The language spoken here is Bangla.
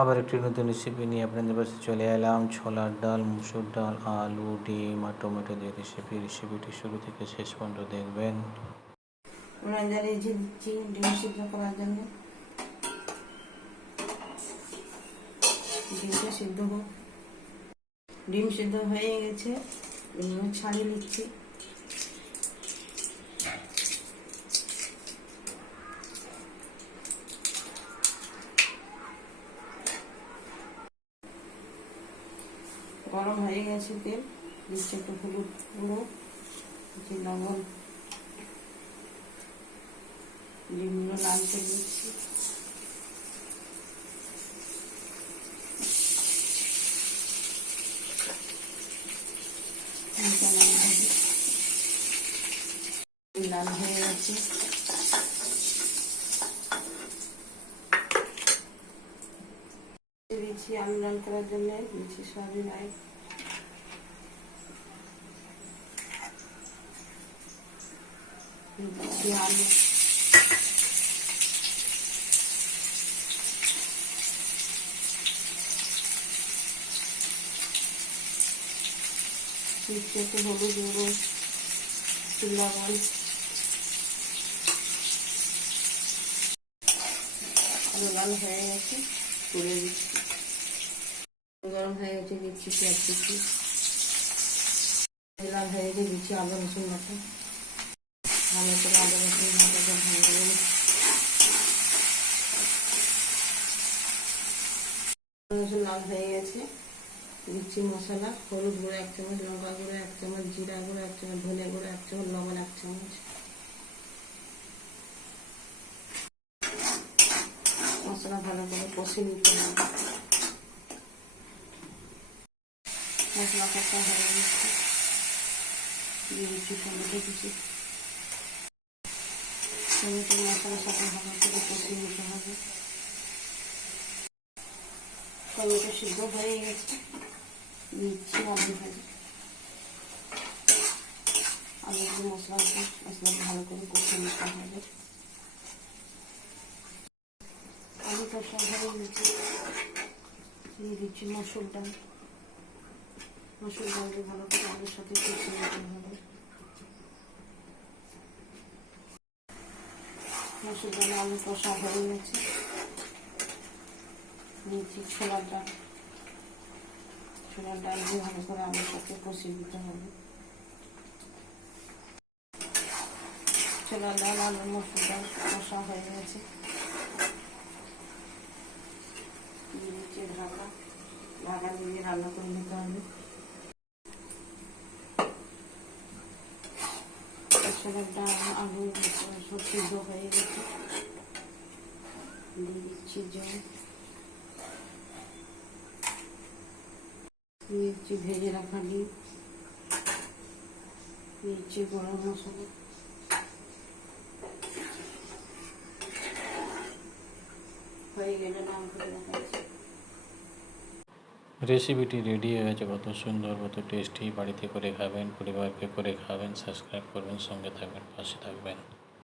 আবার একটি নতুন রেসিপি নিয়ে আপনাদের পাশে চলে এলাম। ছোলার ডাল, মুসুর ডাল, আলু, ডিম আর টমেটো দিয়ে রেসিপি রেসিপিটি শুরু থেকে শেষ পর্যন্ত দেখবেন। ডিম সিদ্ধ সিদ্ধ ডিম সিদ্ধ হয়ে গেছে। ছাড়িয়ে নিচ্ছি। গরম হয়ে গেছে তেল দিচ্ছি একটু হলুদ গুঁড়ো দিচ্ছি লবণ ডিমগুলো লালচে দিচ্ছি হালকা লাল হবে। লাল হয়ে গেছে দিচ্ছি লাল করার জন্য দিচ্ছি সয়াবিন অয়েল আলু। দিচ্ছি হলুদ লবণ। লাল হয়ে গেছে, তুলে দিচ্ছি। গরম হয়ে গেছে দিচ্ছি পেঁয়াজ দিচ্ছি লাল হয়ে গেছে দিচ্ছি আদা রসুন বাটা। ভালো করে আদা রসুন বাটাটা ভালো করে লাল হয়ে গেছে। দিচ্ছি মশলা, হলুদ গুঁড়ো এক চামচ, লঙ্কা গুঁড়ো এক চামচ, জিরা গুঁড়ো এক চামচ, ধনে গুঁড়ো এক চামচ, লবণ এক চামচ। মশলা ভালো করে কষে নিতে হবে। মশলা কষা হয়ে গেছে দিয়ে দিচ্ছি টমেটো কুচি টমেটো মশলার সাথে ভালো করে কষে নিতে হবে টমেটো সিদ্ধ হয়ে গেছে দিচ্ছি আলু ভাজি আলু দিয়ে মশলাটা মশলা ভালো করে কষে নিতে হবে আলু কষা হয়ে গেছে দিয়ে দিচ্ছি মসুর ডাল মসুর ডালকে ভালো করে আলুর সাথে কষে নিতে হবে। মসুর ডাল আলু কষা হয়ে গেছে। দিচ্ছি ছোলার ডাল। ছোলার ডাল দিয়ে ভালো করে আলুর সাথে কষিয়ে দিতে হবে। ছোলার ডাল, আলু, মসুর ডাল কষা হয়ে গেছে। দিয়ে ঢাকা। ঢাকা দিয়ে রান্না করে নিতে হবে। ছোলার ডাল আলু সব সিদ্ধ হয়ে গেছে। দিয়ে দিচ্ছি জল। দিচ্ছি ভেজে রাখা ডিম। দিচ্ছি গরম মশলা। হয়ে গেলে নাম করে দেখাচ্ছি। রেসিপিটি রেডি হয়ে গেছে। কত সুন্দর, কত টেস্টি বাড়িতে করে খাবেন, পরিবারকে করে খাবেন সাবস্ক্রাইব করবেন, সঙ্গে থাকবেন, পাশে থাকবেন।